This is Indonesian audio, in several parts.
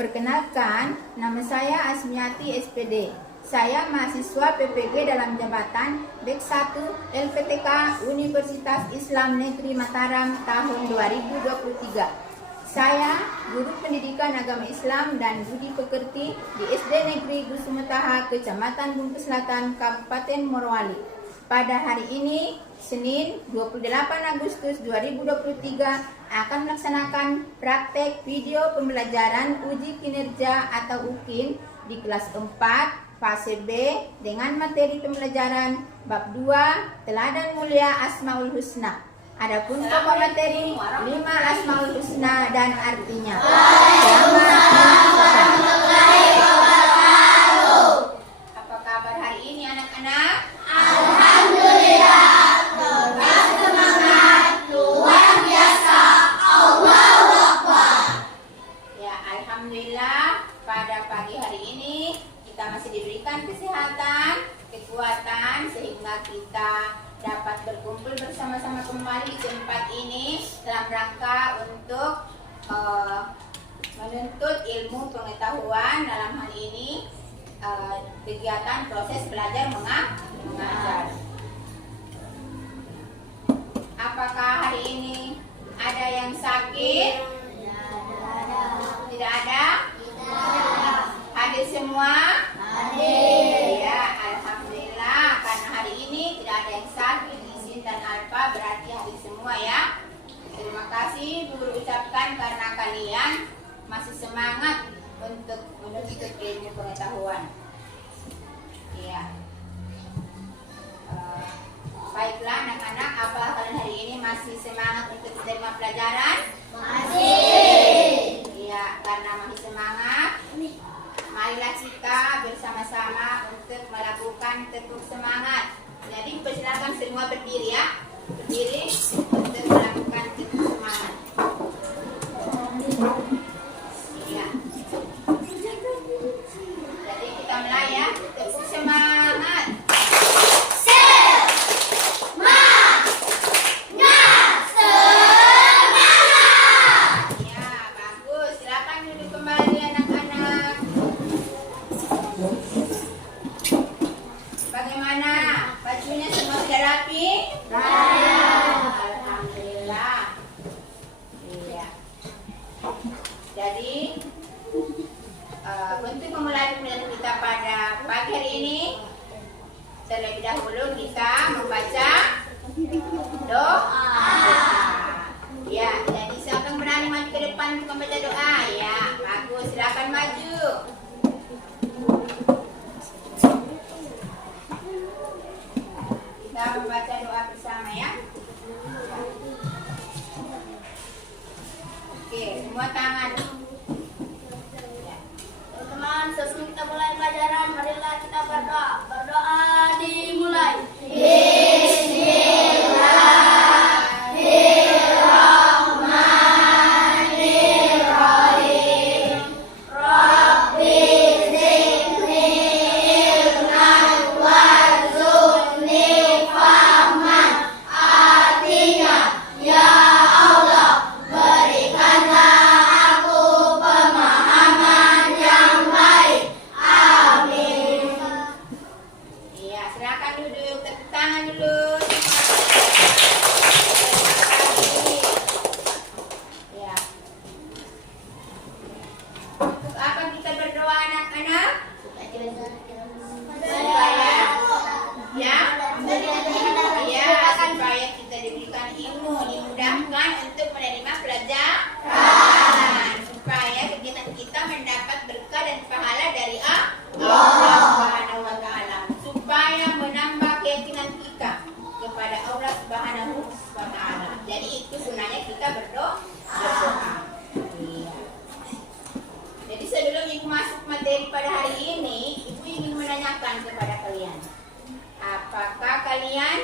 Perkenalkan, nama saya Asmiati SPD. Saya mahasiswa PPG dalam jabatan Dek 1 LPTK Universitas Islam Negeri Mataram tahun 2023. Saya guru pendidikan agama Islam dan budi pekerti di SD Negeri Gusumetaha, Kecamatan Bungkus Selatan, Kabupaten Morowali. Pada hari ini, Senin 28 Agustus 2023, akan melaksanakan praktek video pembelajaran uji kinerja atau UKIN di kelas 4 fase B dengan materi pembelajaran bab 2 Teladan Mulia Asmaul Husna. Adapun pokok materi 5 Asmaul Husna dan artinya. Apa kabar hari ini anak-anak? Alhamdulillah, tetap semangat, luar biasa, Allahu Akbar. Ya, alhamdulillah pada pagi hari ini kita masih diberikan kesehatan, kekuatan sehingga kita dapat berkumpul bersama-sama kembali di tempat ini dalam rangka untuk menuntut ilmu pengetahuan, dalam hal ini kegiatan proses belajar mengajar. Apakah hari ini ada yang sakit? Tidak ada? Hadir semua? Hadir. Ya, alhamdulillah, karena hari ini tidak ada yang sakit, izin dan alfa berarti hadir semua ya. Terima kasih guru ucapkan karena kalian masih semangat untuk menuntut ilmu pengetahuan. Iya. Baiklah anak-anak, apa kalian hari ini masih semangat untuk menerima pelajaran? Masih. Iya, karena masih semangat, marilah kita bersama-sama untuk melakukan tepuk semangat. Jadi persilakan semua berdiri ya, berdiri untuk melakukan tepuk semangat. Iya. Jadi kita mulai ya, tepuk semangat. Ya, bagus. Silakan duduk kembali anak-anak. Bagaimana? Bajunya semua sudah rapi? Alhamdulillah. Iya. Jadi untuk memulai pembelajaran kita pada pagi hari ini, terlebih dahulu kita membaca doa. Ya, jadi siapa yang berani maju ke depan untuk membaca doa? Ya, bagus. Silakan maju. Kita membaca doa bersama ya. Oke, semua tangan. Teman-teman, sebelum kita mulai pelajaran, marilah kita berdoa. Berdoa dimulai. Bismillahirrahmanirrahim. Rabbi zidni ilman warzuqni fahman. Artinya, ya Allah, berikanlah aku pemahaman yang baik. Amin. Iya, silakan duduk. Tepuk tangan dulu. Ya. Untuk apa kita berdoa anak-anak? Supaya supaya kita diberikan ilmu, dimudahkan untuk menerima pelajaran, supaya kegiatan kita mendapat berkah dan pahala dari Allah Subhanahu wa taala, supaya menambah keyakinan kita kepada Allah Subhanahu wa taala. Jadi itu gunanya kita berdoa. Iya. Jadi sebelum Ibu masuk materi pada hari ini, Ibu ingin menanyakan kepada kalian, apakah kalian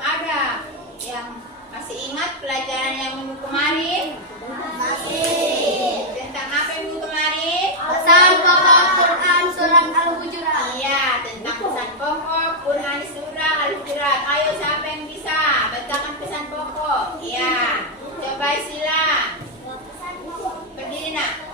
ada yang masih ingat pelajaran yang minggu kemarin? Masih. Tentang apa minggu kemarin? Pesan pokok Quran surat Al-Hujurat. Iya, tentang pesan pokok Quran surah Al-Hujurat. Ayo siapa yang bisa bacakan pesan pokok? Iya, coba sila. Berdiri nak.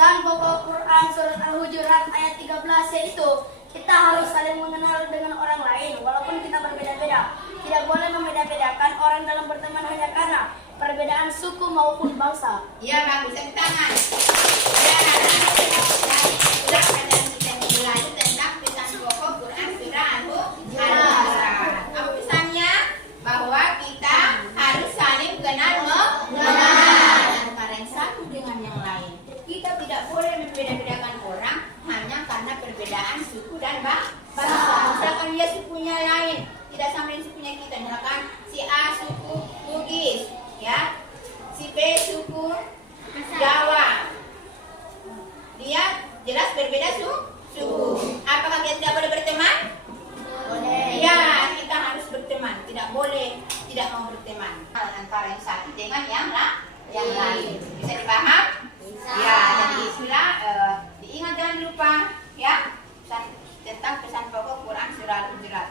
Pesan pokok Quran surat Al-Hujurat ayat 13 yaitu kita harus saling mengenal dengan orang lain walaupun kita berbeda-beda. Tidak boleh membeda-bedakan orang dalam berteman hanya karena perbedaan suku maupun bangsa. Ya, bagus. Tepuk tangan. Ya, sudah pelajaran kita dimulai tentang pesan pokok Quran surah Al-Hujurat. Apa pesannya? Bahwa kita harus saling kenal mengenal antara yang satu dengan yang lain. Kita tidak boleh membeda-bedakan orang hanya karena perbedaan suku dan bangsa. Misalkan dia sukunya lain, tidak sama dengan sukunya kita. Misalkan si A suku Bugis, ya, si B suku Jawa. Dia jelas berbeda suku. Apakah dia tidak boleh berteman? Boleh. Ya, kita harus berteman. Tidak boleh tidak mau berteman antara yang satu dengan yang lain. Bisa dipaham? Ya, jadi itulah diingat, jangan lupa ya tentang pesan pokok Quran surah Al-Hujurat.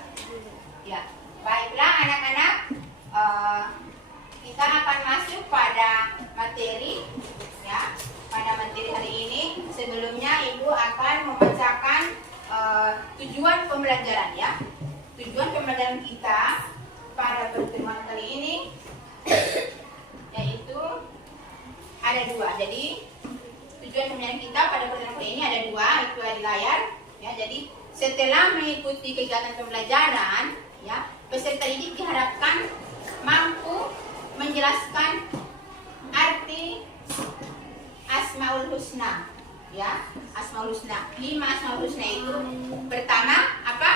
Ya, baiklah anak-anak, kita akan masuk pada materi ya. Pada materi hari ini, sebelumnya Ibu akan membacakan tujuan pembelajaran ya. Tujuan pembelajaran kita pada pertemuan kali ini yaitu ada dua. Jadi tujuan pembelajaran kita pada pertemuan kali ini ada dua, itu ada di layar ya. Jadi setelah mengikuti kegiatan pembelajaran ya, peserta didik diharapkan mampu menjelaskan arti Asmaul Husna ya. Asmaul Husna, 5 Asmaul Husna itu pertama apa?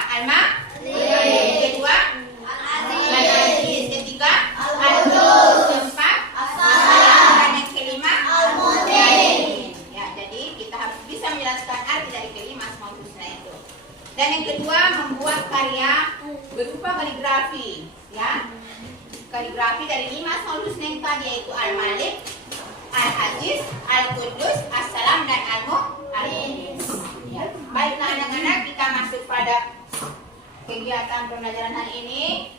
Kedua Al-Aziz, ketiga Al-Qudus, keempat As-Salam, dan yang kelima Al-Mu'min ya. Jadi kita harus bisa menjelaskan arti dari kelima Asmaul Husna itu. Dan yang kedua membuat karya berupa kaligrafi ya. Kaligrafi dari 5 Asmaul Husna yang tadi yaitu Al-Malik, Al-Aziz, Al-Qudus, As-Salam, dan Al-Mu'min ya. Baiklah anak-anak, kita masuk pada kegiatan pembelajaran hari ini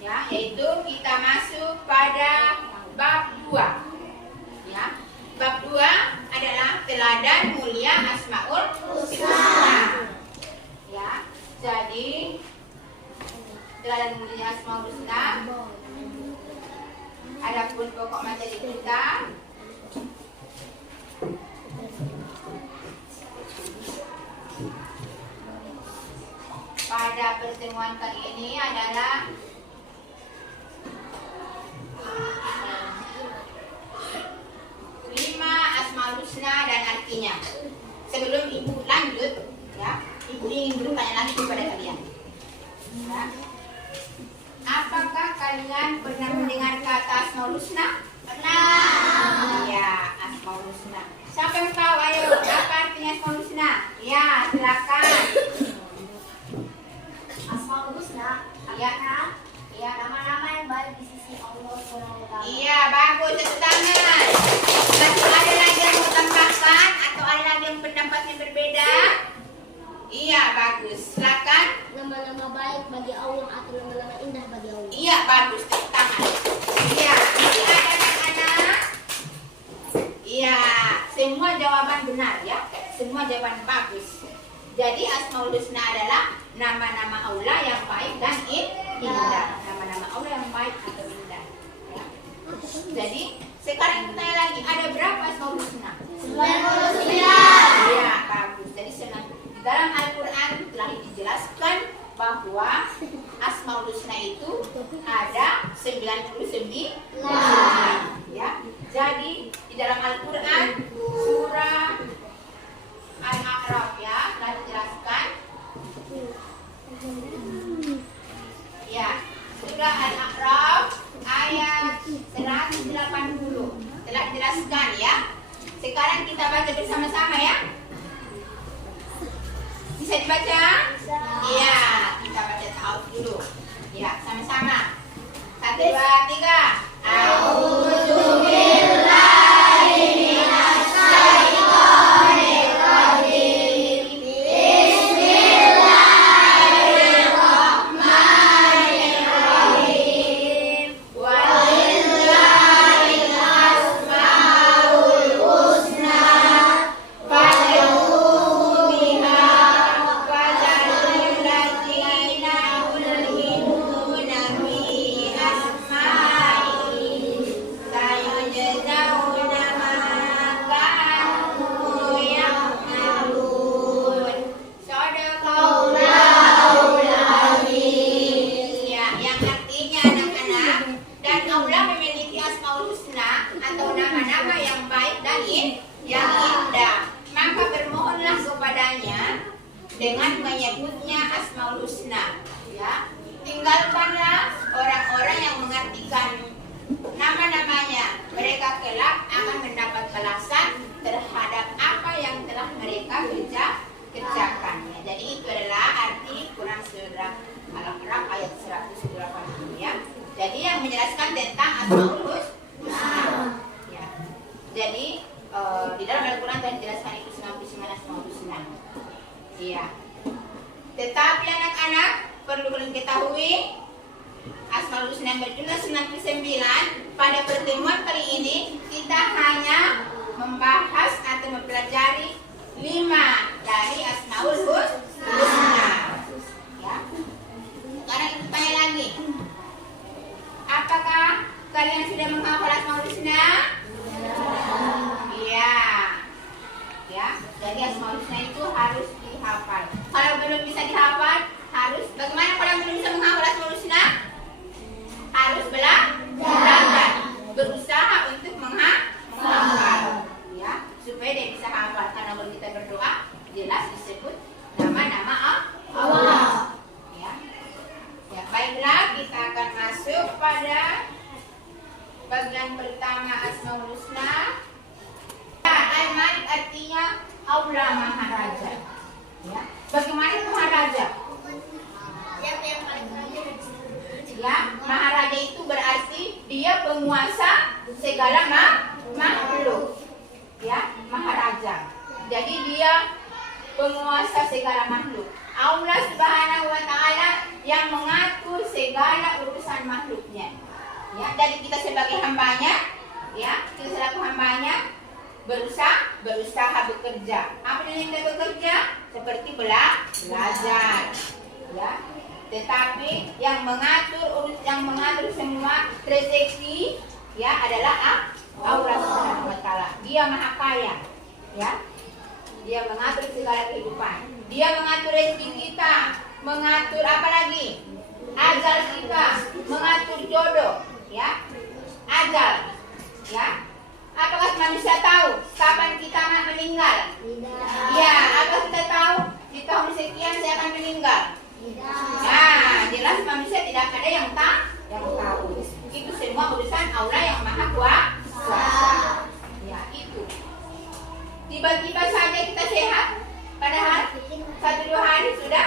ya, yaitu kita masuk pada bab 2 ya. Bab 2 adalah teladan mulia Asmaul Husna ya. Jadi teladan mulia Asmaul Husna, adapun pokok materi kita pada pertemuan kali ini adalah lima Asmaul Husna dan artinya. Sebelum Ibu lanjut ya, Ibu ingin bertanya lagi kepada kalian ya. Apakah kalian pernah mendengar kata Asmaul Husna? Pernah. Ya, Asmaul Husna. Siapa yang tahu? Ayo, apa artinya Asmaul Husna? Ya, silakan. Asmaul Husna Ya, ya nama-nama yang baik di sisi Allah SWT. iya, bagus, tepuk tangan. Masih ada lagi yang mau tambahkan atau ada lagi yang pendapatnya berbeda? Iya, bagus. Silakan. Nama-nama baik bagi Allah atau nama-nama indah bagi Allah. Iya, bagus, tepuk tangan. Iya, masih ada anak-anak? Iya, semua jawaban benar ya. Semua jawaban bagus. Jadi Asmaul Husna adalah nama-nama Allah yang baik dan indah. Nama-nama Allah yang baik atau indah ya. Jadi sekarang kita tanya lagi, ada berapa Asmaul Husna? 99. Iya, bagus. Jadi di dalam Al-Quran telah dijelaskan bahwa Asmaul Husna itu ada 99 ya. Jadi di dalam Al-Quran surah Al-A'raf ya telah dijelaskan ya. Surah Al-A'raf ayat 180 telah dijelaskan ya. Sekarang kita baca bersama-sama ya. Bisa dibaca? Iya, kita baca ta'awudz dulu. Ya, sama-sama. 1, 2, 3. A'udzu billahi minasy syaithanir rajim. Bismillahirrahmanirrahim. Walillahil asmaul husna dengan menyebutnya Asmaul Husna. Ya, tinggalkanlah orang-orang yang mengartikan nama-namanya. Mereka kelak akan mendapat balasan terhadap apa yang telah mereka kerjakan. Ya, jadi itu adalah arti Quran surah Al-A'raf ayat 180 ya. Jadi yang menjelaskan tentang Asmaul Husna. Ya. Jadi di dalam Al-Quran telah dijelaskan itu 99 Asmaul Husna. Iya. Tetapi anak-anak perlu kalian ketahui Asmaul Husna yang berjumlah 99. Pada pertemuan kali ini kita hanya membahas atau mempelajari 5 dari Asmaul Husna. Ya. Sekarang kita tanya lagi. Apakah kalian sudah menghafal Asmaul Husna? Iya. Ya. Jadi Asmaul Husna itu harus dihafal. Kalau belum bisa dihafal, harus bagaimana kalau belum bisa menghafal Asmaul Husna? Harus belajar, berusaha untuk menghafal, ya, supaya dia bisa hafal. Karena kalau kita berdoa, jelas disebut nama-nama Allah. Ya. Ya, baiklah, kita akan masuk pada bagian pertama Asmaul Husna. Al-Malik artinya Allah Maharaja. Ya. Bagaimana itu Maharaja? Siapa yang paling Ya, Maharaja itu berarti dia penguasa segala makhluk. Ya, Maharaja. Jadi dia penguasa segala makhluk. Allah Subhanahu wa taala yang mengatur segala urusan makhluknya. Ya, jadi kita sebagai hambanya, ya, kita selaku hambanya berusaha bekerja. Apa yang kita bekerja? Seperti belajar. Ya. Tetapi yang mengatur semua rezeki ya adalah Allah Subhanahu wa taala. Dia Maha Kaya, ya. Dia mengatur segala kehidupan. Dia mengatur rezeki kita, mengatur apa lagi? Ajal kita, mengatur jodoh, ya. Ajal, ya. Apakah manusia tahu kapan kita akan meninggal? Tidak. Ya, apakah kita tahu di tahun sekian saya akan meninggal? Nah, jelas manusia tidak ada yang tahu. Itu semua urusan Allah yang Maha Kuasa. Ya, itu. Tiba-tiba saja kita sehat, padahal 1-2 hari sudah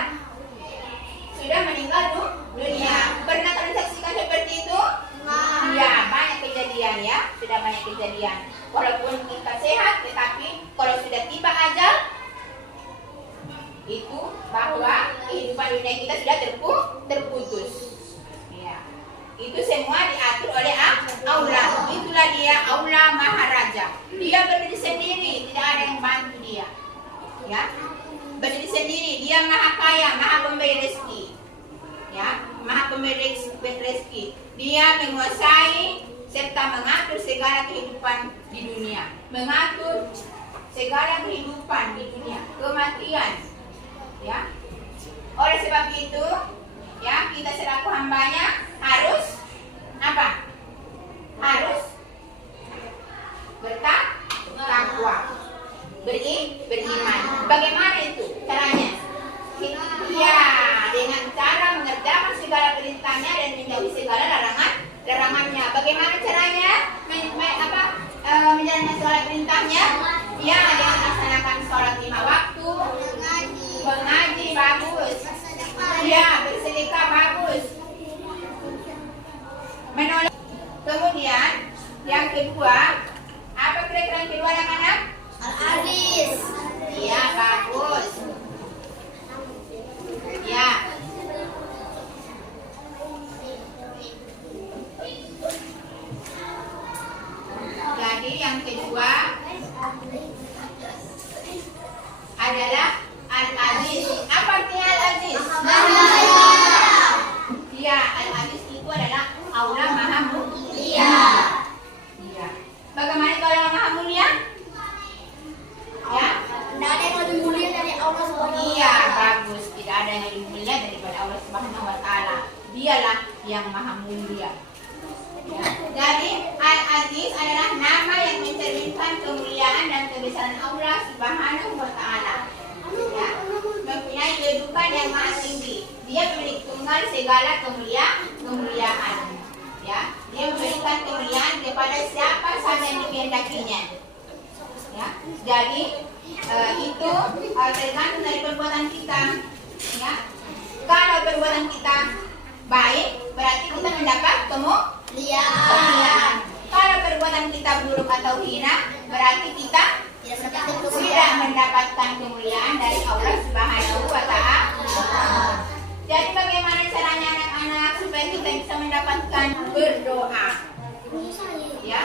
meninggal dunia. Pernah kalian saksikan seperti itu? Ya, banyak kejadian ya, sudah banyak kejadian. Walaupun kita sehat, tetapi kalau sudah tiba ajal, itu bahwa kehidupan dunia kita sudah terputus. Ya. Itu semua diatur oleh Allah. Itulah dia Allah Maharaja. Dia berdiri sendiri, tidak ada yang bantu dia. Ya. Berdiri sendiri, dia Maha Kaya, Maha Pemberi rezeki. Ya, Maha Pemberi rezeki. Dia menguasai serta mengatur segala kehidupan di dunia. Mengatur segala kehidupan di dunia, kematian. Ya, oleh sebab itu, ya kita selaku hambanya harus apa? Harus bertakwa, beriman. Bagaimana itu caranya? Ya, dengan cara mengerjakan segala perintahnya dan menjauhi segala larangannya. Bagaimana caranya? Menjalankan segala perintahnya? Ya, dengan melaksanakan sholat 5 waktu. Mengaji bagus, ya, bersedekah bagus, menolak. Kemudian yang kedua, apa kira-kira yang kedua anak-anak? Al-Aziz. Iya, bagus. Ya. Jadi yang kedua adalah Al-Aziz. Apa artinya Al-Aziz? Iya, Al-Aziz itu adalah Allah Maha Mulia. Iya. Bagaimana itu Allah Maha Mulia? Ya? Tidak ada yang lebih mulia dari Allah Subhanahu wa taala. Iya, bagus. Tidak ada yang lebih mulia daripada Allah Subhanahu wa taala. Dialah yang Maha Mulia. Ya. Jadi Al-Aziz adalah nama yang mencerminkan kemuliaan dan kebesaran Allah Subhanahu wa taala. Ya, mempunyai segala kemuliaan. Ya, dia memberikan kemuliaan kepada siapa saja yang dikehendakinya. Ya, jadi itu tergantung dari perbuatan kita. Ya, kalau perbuatan kita baik, berarti kita mendapat kemuliaan. Kalau perbuatan kita buruk atau hina, berarti kita tidak mendapatkan kemuliaan dari Allah Subhanahu wa Ta'ala. Jadi bagaimana caranya anak-anak supaya kita bisa mendapatkan berdoa? Ya,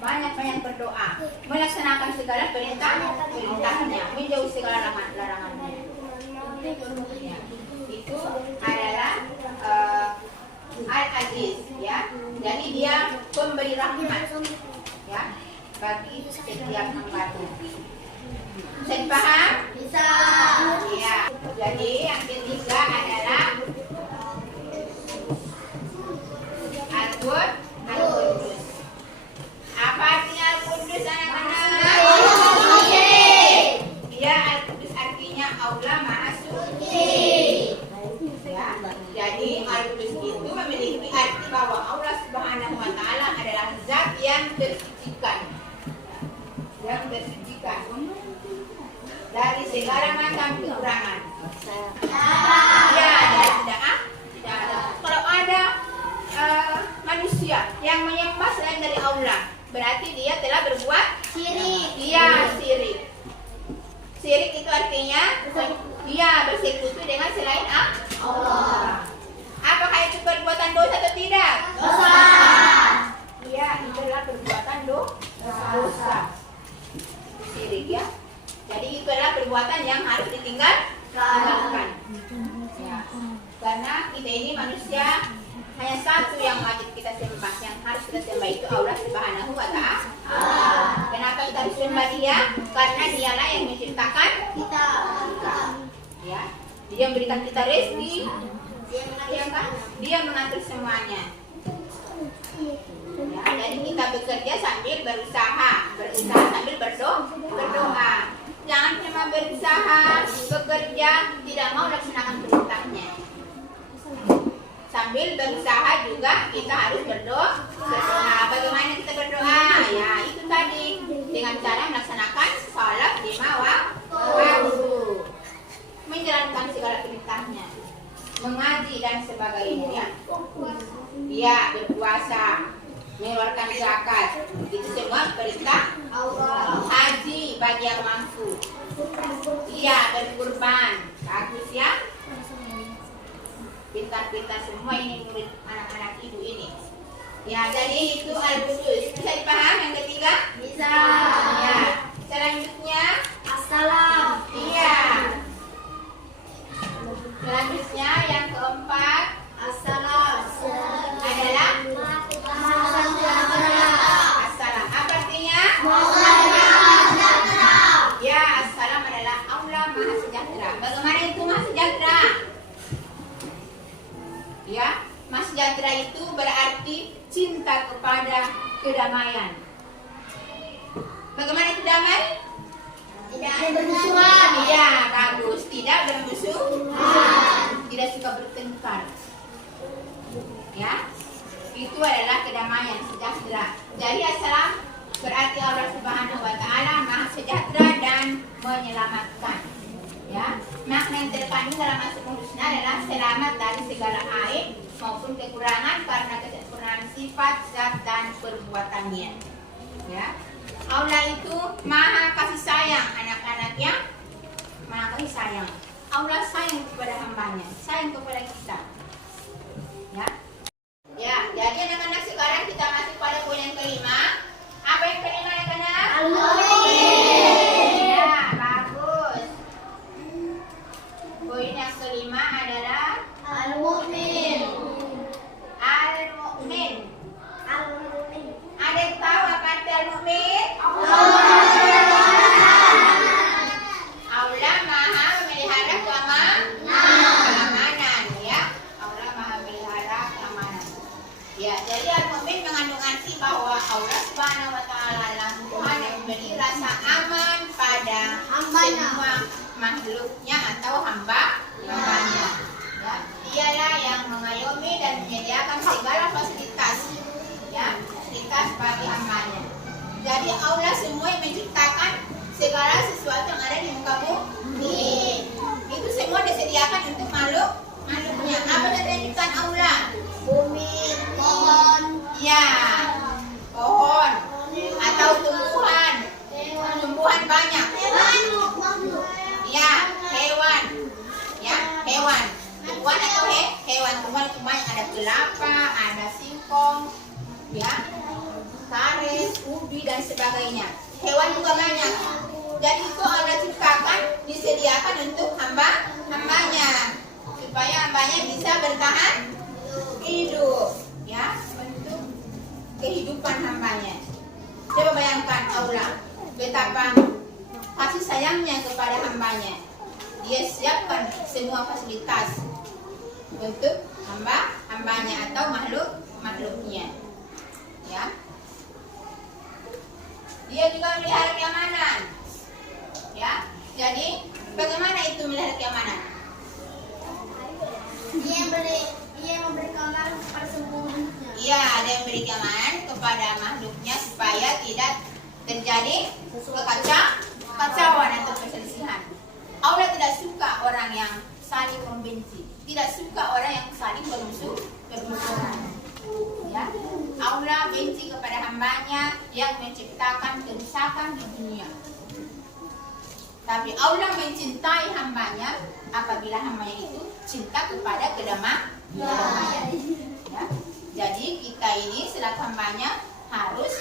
banyak-banyak berdoa, melaksanakan segala perintahnya, menjauhi segala larangannya. Ya, itu adalah Al-Aziz, ya. Jadi dia pemberi rahmat, ya, bagi setiap hamba. Bisa dipaham? Bisa. Ya. Jadi yang ketiga adalah Al-Qudus. Apa artinya Al-Qudus, anak-anak? Ya, Al-Qudus artinya Allah Maha Suci. Ya. Jadi Al-Qudus itu memiliki arti bahwa Allah Subhanahu wa Ta'ala adalah zat yang tersucikan. Yang tersucikan dari segala macam kekurangan. Ya, tidak ada. Kalau ada manusia yang menyembah selain dari Allah, berarti dia telah berbuat syirik. Iya, syirik. Syirik itu artinya dia bersekutu dengan selain Allah. Apakah itu perbuatan dosa atau tidak? Dosa. Iya, itu adalah perbuatan dosa. Syirik, ya. Jadi itu adalah perbuatan yang harus ditinggalkan. Ya. Karena kita ini manusia, hanya satu yang wajib kita sembah, yang harus kita sembah itu Allah Subhanahu wa Ta'ala. Kenapa kita harus sembah Dia? Karena Dialah yang menciptakan kita. Ya. Dia memberikan kita rezeki. Dia mengatur semuanya. Ya, jadi kita bekerja sambil berusaha sambil berdoa. Jangan cuma berusaha, bekerja, tidak mau laksanakan perintahnya. Sambil berusaha juga kita harus berdoa. Bagaimana kita berdoa? Ya, itu tadi dengan cara melaksanakan salat 5 waktu, menjalankan segala perintahnya, mengaji dan sebagainya. Ya, berpuasa, mengeluarkan zakat, itu semua perintah Allah. Haji bagi yang mampu. Iya, berkurban. Bagus, ya. Pintar-pintar semua ini murid anak-anak ibu ini. Ya, jadi itu Al-Qudus. Bisa dipaham yang ketiga? Bisa. Ya. Selanjutnya Assalam. iya. Selanjutnya yang keempat Assalam. adalah Assalam. Assalam. Apa artinya? Ya, Assalam adalah Allah Maha Sejahtera. Bagaimana itu Maha Sejahtera? Ya, Maha Sejahtera itu berarti cinta kepada kedamaian. Bagaimana itu damai? Tidak ada bermusuhan. Iya, bagus. Tidak bermusuhan. Tidak suka bertengkar. Ya, itu adalah kedamaian, sejahtera. Jadi Assalam berarti Allah Subhanahu wa Ta'ala Maha Sejahtera dan menyelamatkan. Ya, makna yang terkandung dalam Asmaul Husna adalah selamat dari segala aib maupun kekurangan karena kesempurnaan sifat, zat dan perbuatannya. Ya, Allah itu Maha kasih sayang anak-anaknya, Maha kasih sayang. Allah sayang kepada hambanya, sayang kepada kita. Ya. Ya, jadi anak-anak sekarang kita masuk pada poin yang kelima. Apa yang kelima anak-anak? Al-Mu'min. Ya, bagus. Poin yang kelima adalah Al-Mu'min. Al-Mu'min. Al-Mu'min. Ada yang tahu apa arti Al-Mu'min? Allah Maha memelihara keamanan, ya. Allah Maha memelihara keamanan. Ya, jadi Al-Mu'min mengandung arti bahwa Allah Subhanahu wa Ta'ala adalah Tuhan yang memberi rasa aman pada Hambanya. semua makhluknya atau hambanya. Ya, Ya, dialah yang mengayomi dan menyediakan segala fasilitas, ya, fasilitas bagi hambanya. Jadi Allah semua yang menciptakan segala sesuatu yang ada di muka bumi. Itu semua disediakan untuk makhluknya. Apa yang diciptakan Allah? Bumi, pohon, ya, pohon atau tumbuhan banyak. Ya, hewan. Ya, hewan. Tumbuhan atau hewan. Tumbuhan itu banyak, ada kelapa, ada singkong, ya, karet, ubi dan sebagainya. Hewan juga banyak. Jadi itu Allah ciptakan, disediakan untuk hambanya, supaya hambanya bisa bertahan hidup, ya, untuk kehidupan hambanya. Coba bayangkan Allah betapa kasih sayangnya kepada hambanya. Dia siapkan semua fasilitas untuk hambanya atau makhluknya, ya. Dia juga melihara keamanan, ya. Jadi bagaimana itu melihara keamanan? Dia memberi keamanan kepada semua makhluknya. Iya, ada yang memberi keamanan kepada makhluknya supaya tidak terjadi kekacauan atau perselisihan. Allah tidak suka orang yang saling membenci, tidak suka orang yang saling bermusuhan. Ya, Allah benci kepada hambanya yang menciptakan kerusakan di dunia. Tapi Allah mencintai hambanya apabila hambanya itu cinta kepada kedamaian. Ya. Jadi kita ini selaku hambanya harus,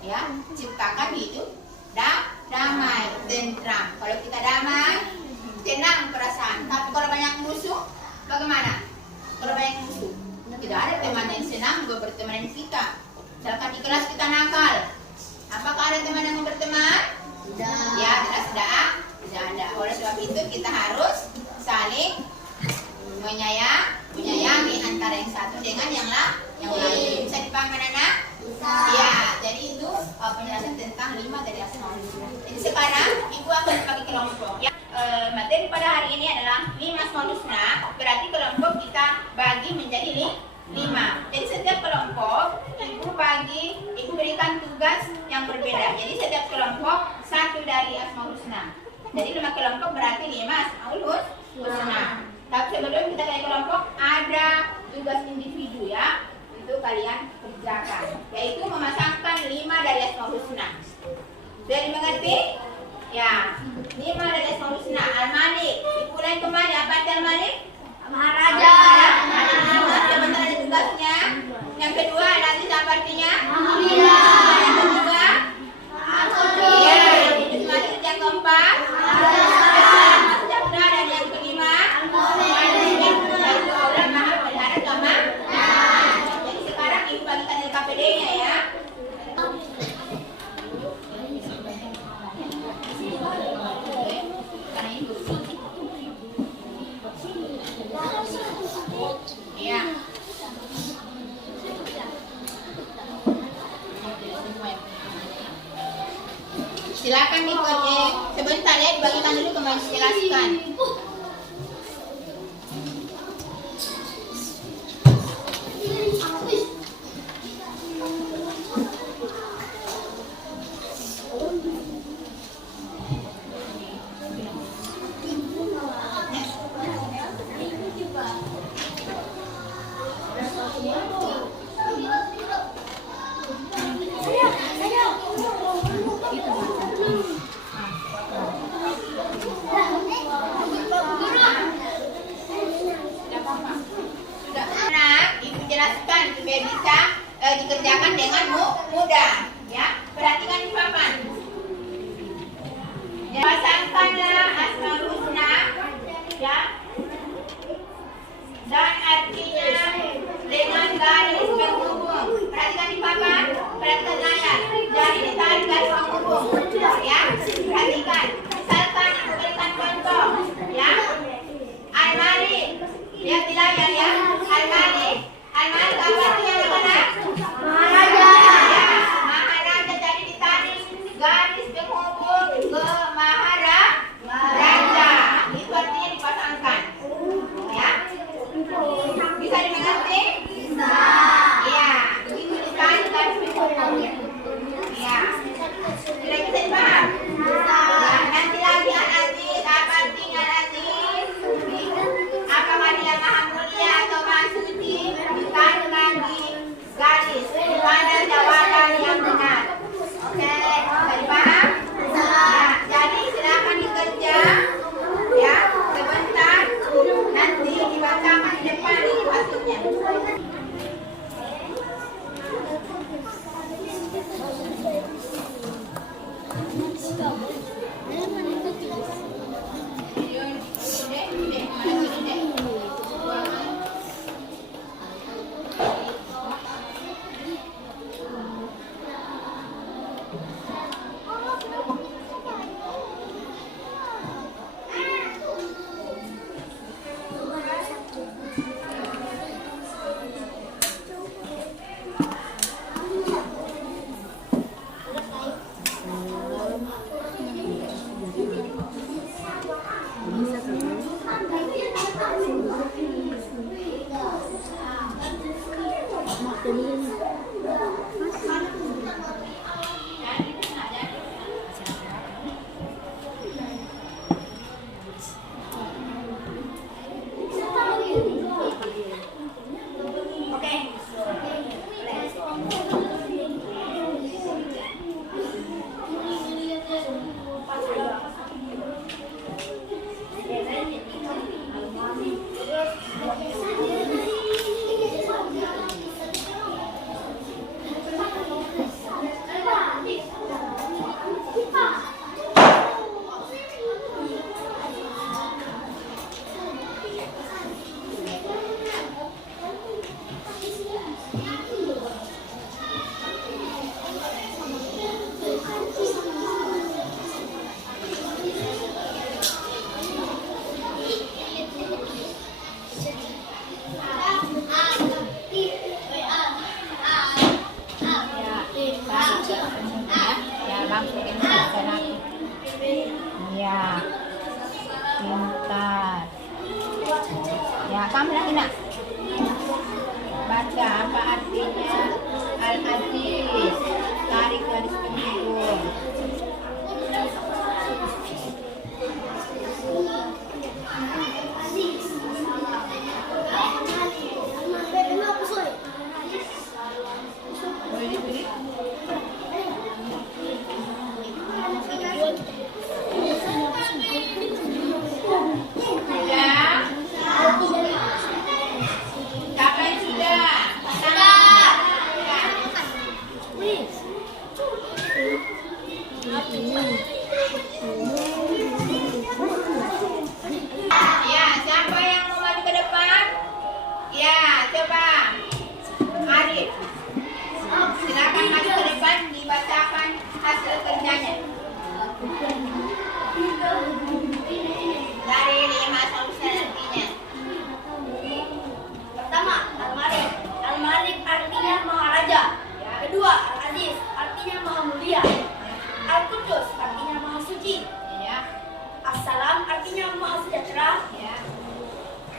ya, ciptakan hidup damai, tentram. Kalau kita damai, tenang perasaan. Tapi kalau banyak musuh, bagaimana? Kalau banyak musuh, tidak ada teman yang senang juga berteman dengan kita. Misalkan di kelas kita nakal, apakah ada teman yang mau berteman? Tidak. Ya, tidak ada. Oleh sebab itu kita harus saling menyayangi antara yang satu dengan yang lain. Bisa dipahami anak? Ya, jadi itu penjelasan tentang 5 dari Asmaul Husna. Jadi sekarang Ibu akan bagi kelompok. Ya, materi pada hari ini adalah 5 Asmaul Husna. Berarti kelompok kita bagi menjadi 5. Jadi setiap kelompok Ibu berikan tugas yang berbeda. Jadi setiap kelompok 1 dari Asmaul Husna. Jadi 5 kelompok berarti 5 Asmaul Husna. Tapi sebelum kita ke kelompok ada tugas individu, ya, itu kalian kerjakan, yaitu memasangkan 5 dari Asmaul Husna. Sudah dimengerti? Ya, 5 dari Asmaul Husna. Al-Malik, dimulai kembali. Apa arti Al-Malik? Maharaja. Yang benar ada tugasnya. Yang kedua nanti apa artinya? Alhamdulillah. Yang ketiga? Iya. Yang keempat? Dan yang kelima? Yaitu Allah Maha Pelihara keamanan. Jadi sekarang Ibu bagikan LKPD-nya, ya. Iya. Silakan sebentar ya, dibagikan dulu kembali jelaskan. Iya. Pintar. Ya, kamu lagi nak. Baca apa artinya Al-Aziz. Tarik garis punggung. Boleh diberi? Sudah? Siapa yang sudah? Ya, siapa yang mau maju ke depan? Ya, coba. Arif. Silakan maju ke depan, dibacakan hasil kerjanya. Dari 5 solusi artinya. Pertama, Al-Malik. Al-Malik artinya Maharaja. Kedua, Al-Aziz artinya Maha Mulia. Al-Qudus artinya Maha Suci. Ya, As-Salam artinya Maha Sejahtera. ya.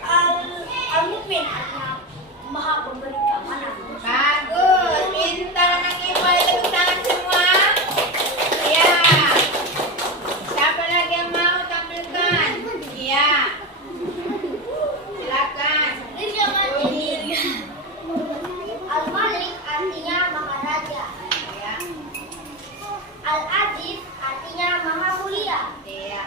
Al-Mukmin artinya Maha Pemberi Keamanan. Bagus, pintar anak ibu, tepuk tangan semua. Ya. Siapa lagi yang mau tampilkan? Iya. Silakan. Al-Malik artinya Maharaja. Ya. Al-Aziz artinya Maha Mulia. Iya.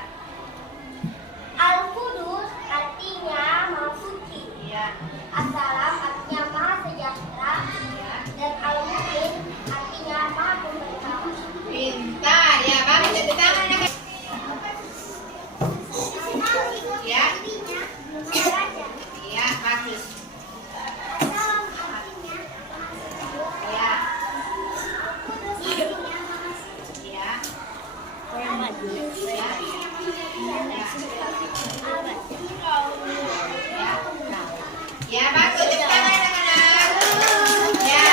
Al-Qudus artinya Maha Suci. Iya. As-Salam artinya Maha Sejahtera. Ya. Dan Al-Mukmin artinya Maha Pemberi Keamanan. Pintar. Ya, bagus, tepuk tangan anak. Ya. Maharaja. Iya, bagus. As-Salam artinya Ya. Ya. Ya. Ya, bagus. Tepuk tangan anak-anak. Ya,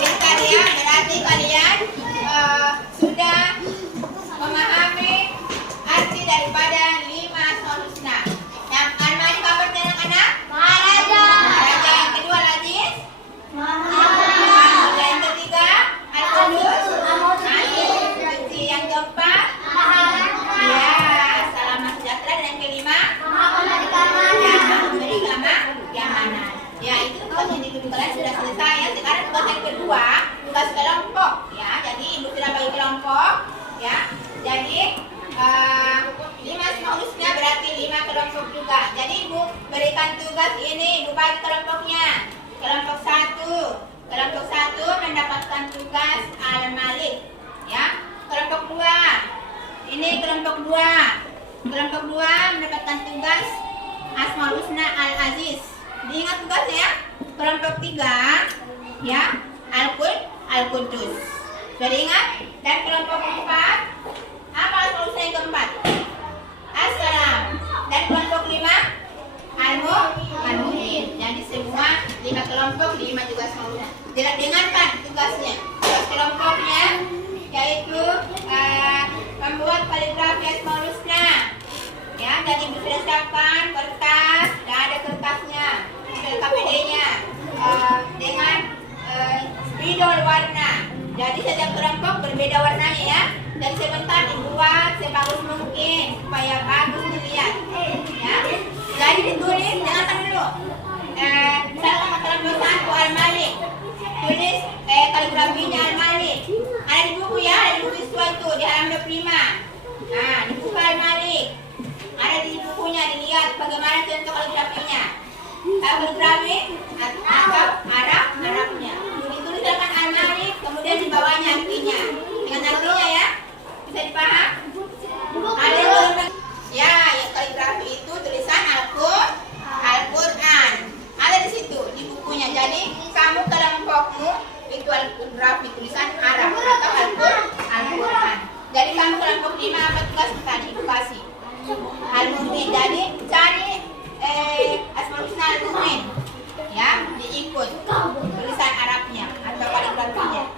pintar ya. Berarti kalian sudah memahami arti daripada 5 solusna. Yang Al-Malik apa artinya anak-anak? Maharaja. Raja. Yang kedua Al-Aziz. Yang ketiga Al-Qudus. Suci. Yang keempat ya, salam sejahtera. Dan yang kelima ya, memberi keamanan. Ya, itu tugas yang dulu kalian sudah selesai ya. Sekarang tugas yang kedua, tugas kelompok ya. Jadi ibu sudah bagi kelompok ya. Jadi 5 solusnya berarti 5 kelompok juga. Jadi ibu berikan tugas ini, ibu bagi kelompoknya. Kelompok 1 mendapatkan tugas Al-Malik ya. Kelompok 2 ini kelompok 2 mendapatkan tugas Asmaul Husna Al-Aziz. Diingat tugasnya ya. Kelompok 3 ya, Al-Qudus. Sudah diingat? Dan kelompok 4 apa solusi yang keempat? As-Salam. Dan kelompok 5 Al-Mukmin. Jadi semua 5 kelompok 5 juga solusi. Tidak diingatkan tugasnya. Tugas kelompoknya yaitu membuat kaligrafi Asmaul Husna. Ya, jadi ibu sudah siapkan kertas, sudah ada kertasnya, KPD-nya dengan spidol warna. Jadi setiap kelompok berbeda warnanya ya. Jadi sebentar dibuat sebagus mungkin supaya bagus dilihat. Ya, jadi ditulis, jangan dulu. Misalkan kelompok 1 Al-Malik, tulis kaligrafinya Al-Malik. Ada di buku ya, ada di buku siswa itu di halaman 25. Nah, di buku Al-Malik. Ada di bukunya, dilihat bagaimana contoh kaligrafinya. Kaligrafi atau Arabnya. Ditulis dengan Al-Malik, kemudian di bawahnya artinya. Dengan artinya ya, bisa dipaham? Ada ya, yang kaligrafi itu tulisan Al-Quran. Ada di situ di bukunya. Jadi kamu kelompokmu itu Al-Quran tulisan Arab atau Al-Quran. Jadi kamu kelompok 5 apa tugas tadi edukasi Al-Mukmin. Jadi cari Asmaul Husna Al-Mukmin ya, diikut tulisan Arabnya atau kaligrafinya.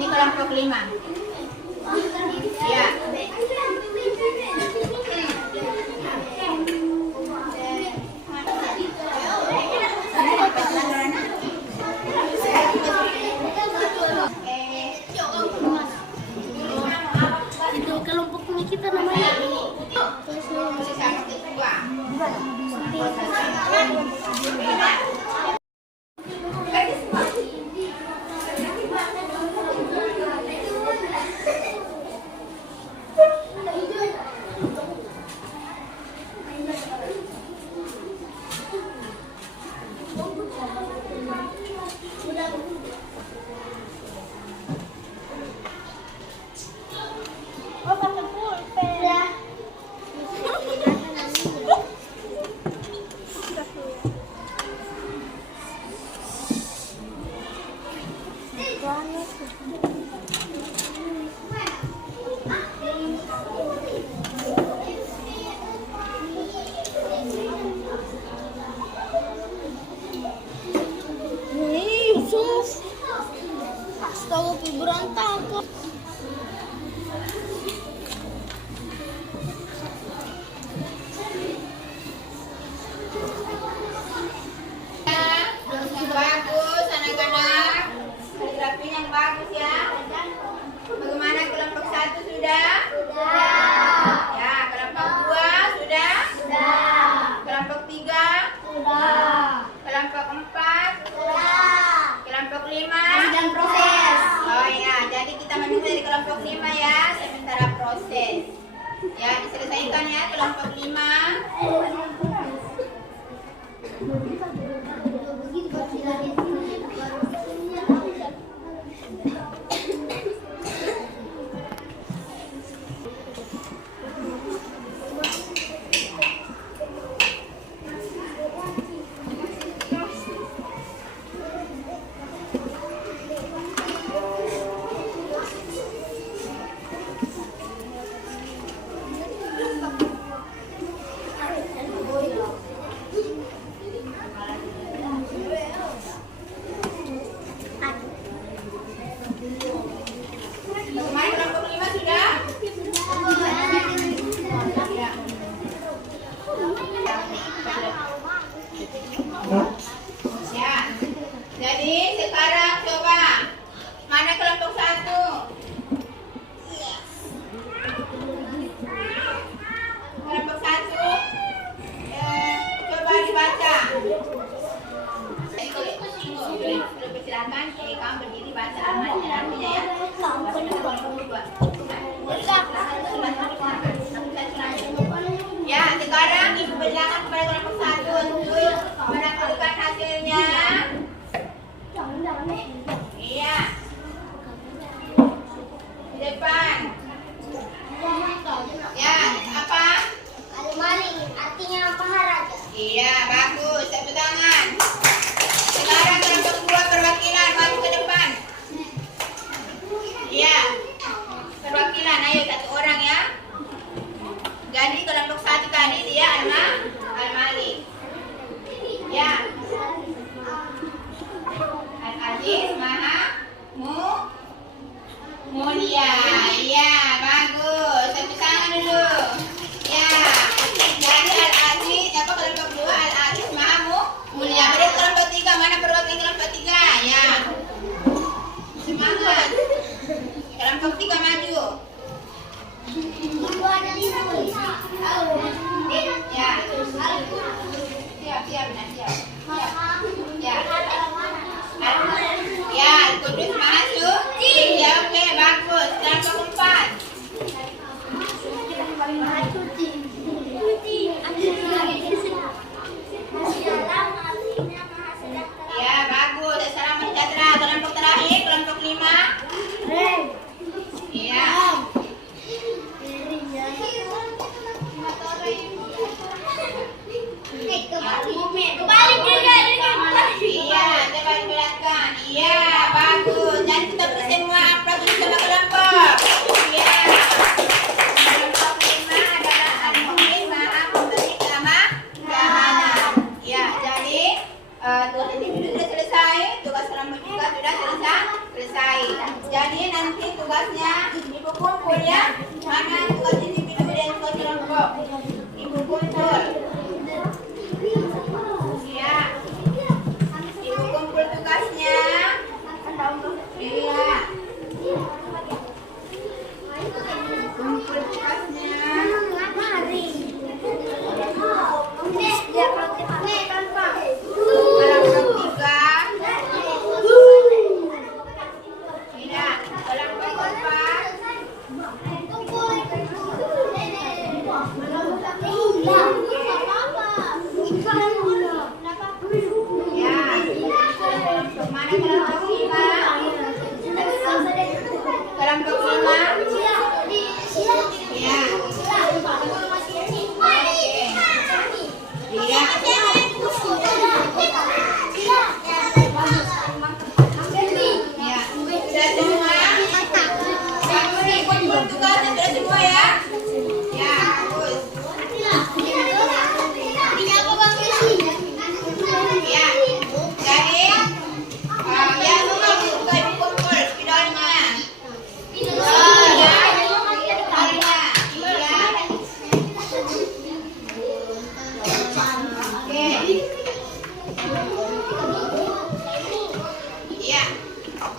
Ini kelompok 5. Ya. Itu kelompoknya kita namanya. Yusuf, astaga, berantakan. Bagus anak-anak, kaligrafi yang bagus ya. Bagaimana kelompok 1 sudah? Sudah. Ya, kelompok 2 sudah? Sudah. Kelompok 3? Sudah. Kelompok 4? Sudah. Kelompok 5? Dan proses. Oh ya, jadi kita menunggu dari kelompok 5 ya, sementara proses. Ya, diselesaikan ya kelompok 5. Bagaimana kelompok 5 sudah? Ya. Jadi sekarang coba mana kelompok 1? Kelompok 1 coba dibaca. Silakan kamu berdiri baca alamatnya artinya ya. Ya, sekarang ibu persilakan kepada kelompok 1 untuk menampilkan hasilnya. Iya. Di depan. Ya, apa? Almari, artinya maharaja. Iya, bagus. Tepuk tangan. Sekarang kelompok 2 perwakilan maju ke depan. Iya. Perwakilan, ayo 1 orang ya. Jadi kelompok 1 tadi dia Al-Malik. Ya. Al-Aziz Maha Mulia. Iya, bagus. Tepuk tangan dulu. Ya. Jadi Al-Aziz, apa kelompok 2 Al-Aziz Maha Mulia. Berarti kelompok 3 mana perwakilan kelompok 3? Ya. Semangat. Kelompok 3 maju. Ya. Siap, nah siap. Ya. Ya, Kudus masuk. Ya, oke, bagus. Kelompok 4. Ya, bagus. Salam sejahtera. Kelompok terakhir, kelompok 5. tugasnya ibu kumpul ya. Mana tugas individu dan tugas kelompok? Ibu kumpul. Ya. Ibu kumpul tugasnya. Iya. Kumpul tugasnya.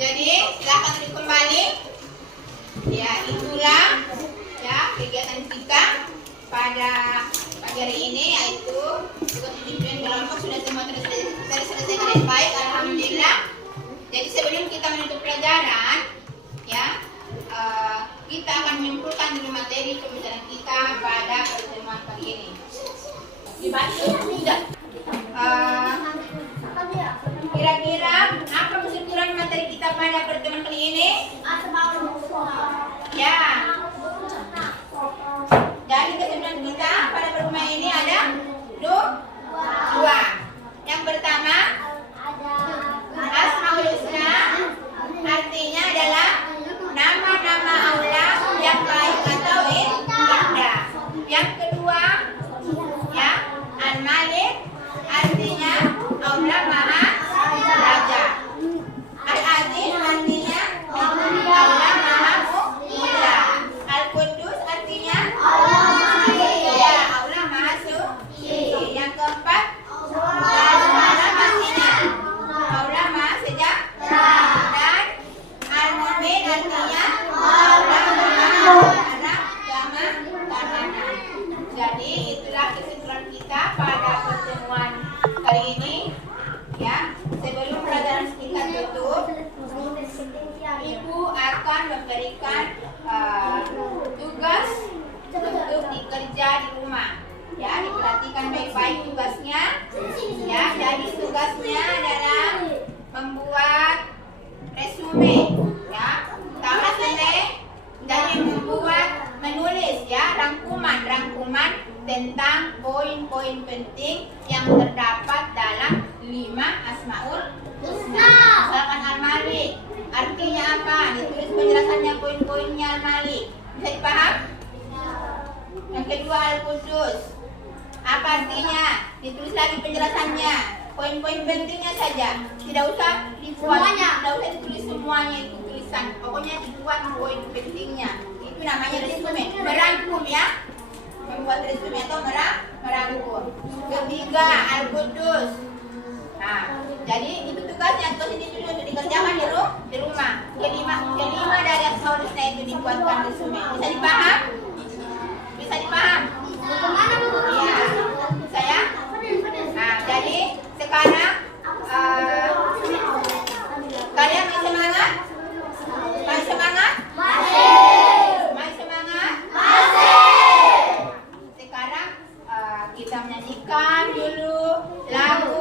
Jadi silakan duduk kembali. Ya, itulah ya kegiatan kita pada pagi hari ini, yaitu tugas individu kelompok sudah semua selesai dengan baik, alhamdulillah. Jadi sebelum kita menutup pelajaran, ya kita akan menyimpulkan dulu materi pembelajaran kita pada pertemuan pagi ini. Dibaca tidak? Kira-kira apa kesimpulan materi kita pada pertemuan kali ini? Ya. Dari kesimpulan kita pada pertemuan ini ada dua. Yang pertama, Asmaul Husna artinya adalah nama-nama Allah yang baik atau indah. Yang kedua, ya, Al-Malik artinya Allah Maha Raja. Al-Aziz artinya Allah Maha Mulia. Al-Qudus artinya ya, Allah Maha Suci. Yang keempat, Al-Malam artinya Allah Maha Sejahtera. Dan Al-Mu'min artinya Allah Maha Ramah. Jadi itulah kesimpulan kita pada pertemuan kali ini. Ya, sebelum pelajaran singkat tutup, Ibu akan memberikan tugas untuk dikerja di rumah. Ya, diperhatikan baik-baik tugasnya. Ya, jadi tugasnya adalah membuat resume. Ya, resume dari menulis ya rangkuman tentang poin-poin penting yang terdapat dalam 5 Asmaul Husna. Misalkan Al-Malik artinya apa? Ditulis penjelasannya, poin-poinnya Al-Malik. Bisa dipaham? Yang kedua, Al-Qudus apa artinya? Ditulis lagi penjelasannya, poin-poin pentingnya saja. Tidak usah dibuat, tidak usah ditulis semuanya itu tulisan. Pokoknya dibuat poin pentingnya. Itu namanya resume. Merangkum ya. Membuat resume atau merangkum. Ketiga, Al-Qudus. Nah, jadi itu tugasnya, tugas individu untuk dikerjakan di rumah. Kelima dari Asmaul Husna itu dibuatkan resume. Bisa dipaham? Bisa dipaham? Iya. Saya? Nah, jadi sekarang kalian masih semangat? Masih semangat? Masih semangat? Sekarang kita menyanyikan dulu lagu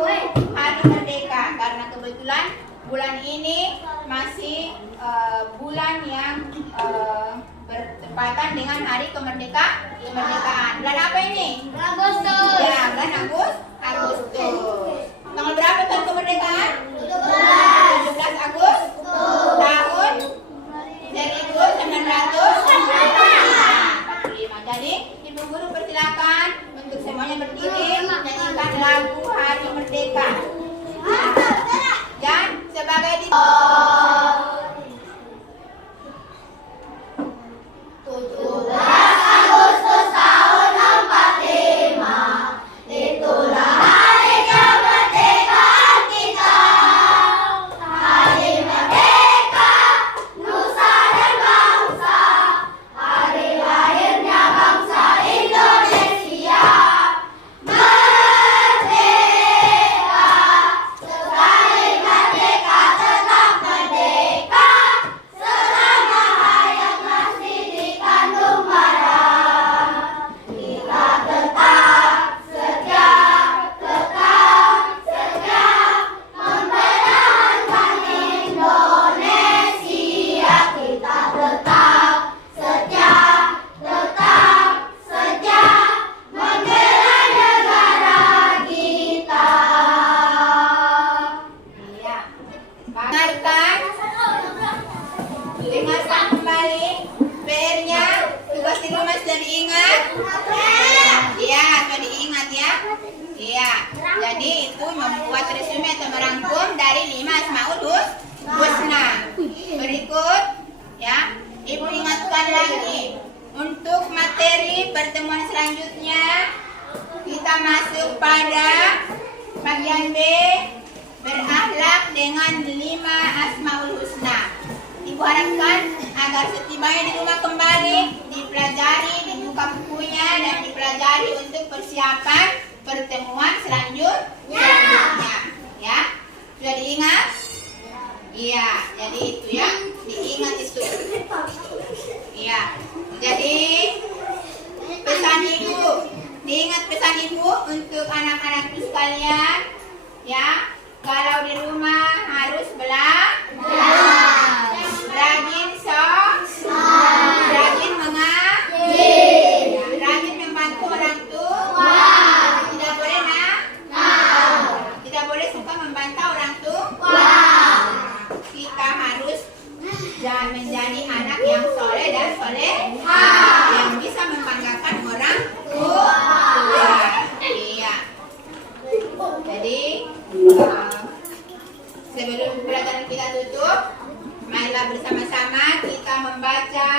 Hari Merdeka, karena kebetulan bulan ini masih bulan yang bertepatan dengan Hari Kemerdekaan. Bulan apa ini? Agustus. Ya, bulan Agustus. Tanggal berapa tahun kemerdekaan? 17 Agustus tahun 1945. Jadi, Ibu Guru persilakan untuk semuanya berdiri menyanyikan lagu Hari Merdeka. Dan sebagai kembali. PR-nya, tugas di rumah sudah diingat? Iya, sudah diingat ya. Iya, jadi itu membuat resume atau merangkum dari 5 Asmaul Husna. Berikut ya, Ibu ingatkan lagi untuk materi pertemuan selanjutnya kita masuk pada bagian B, berakhlak dengan 5 Asmaul Husna. Ibu harapkan agar setibanya di rumah kembali dipelajari, dibuka bukunya dan dipelajari untuk persiapan pertemuan selanjutnya. Ya, sudah diingat? Iya, jadi itu ya, diingat itu. Iya, jadi pesan ibu, diingat pesan ibu untuk anak-anakku sekalian. Ya, kalau di rumah harus belajar, rajin rajin mengaji, rajin membantu orang tua. Tidak boleh tidak boleh suka membantah orang tua. Kita harus menjadi anak yang soleh dan soleha, yang bisa membanggakan orang tua. Iya. Jadi sebelum pelajaran kita tutup, marilah bersama-sama kita membaca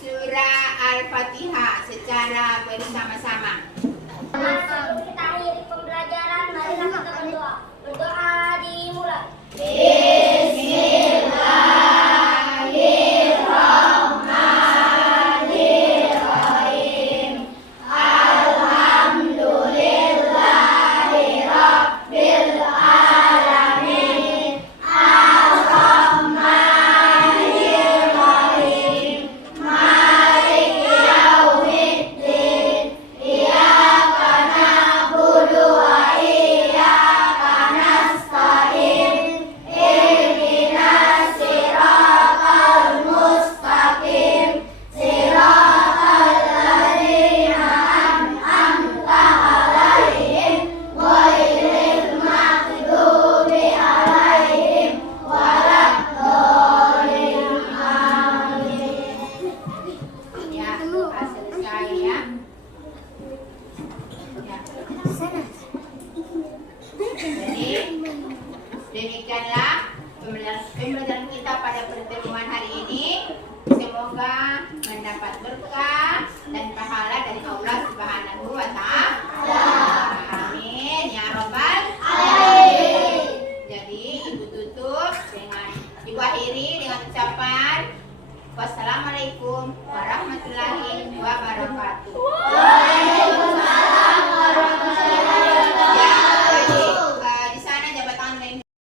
surah Al-Fatihah secara bersama-sama. Sebelum kita akhiri pembelajaran, marilah kita berdoa. Berdoa dimulai. Demikianlah pembelajaran kita pada pertemuan hari ini. Semoga mendapat berkah dan pahala dari Allah Subhanahu wa Ta'ala. Amin ya Rabbal alamin. Jadi ibu tutup dengan ibu akhiri dengan ucapan wassalamualaikum warahmatullahi wabarakatuh.